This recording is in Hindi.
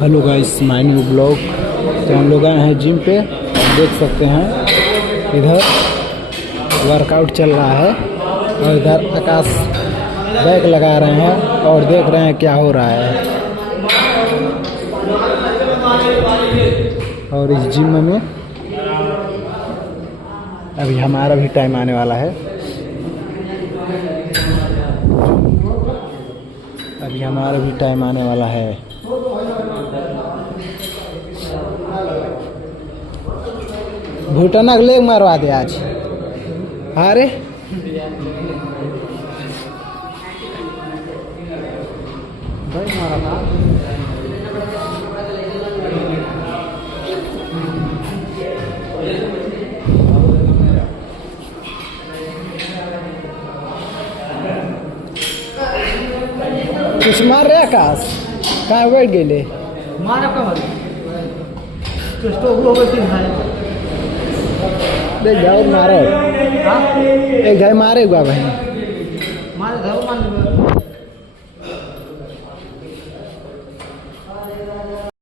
Hello guys, my new blog. तो हम लोग आए हैं जिम पे। देख सकते हैं इधर वर्कआउट चल रहा है और इधर आकाश बैग लगा रहे हैं और देख रहे हैं क्या हो रहा है। और इस जिम में अभी हमारा भी टाइम आने वाला है। अभी हमारा भी टाइम आने वाला है। घुटना लेग मारवा दे आज। अरे भाई मारा था। कुछ मार रहे आकाश, कहाँ बैठ गए? मारा का हो गई देख जाओ मारे। हां एक गाय मारे हुआ भाई। मारे जाओ मान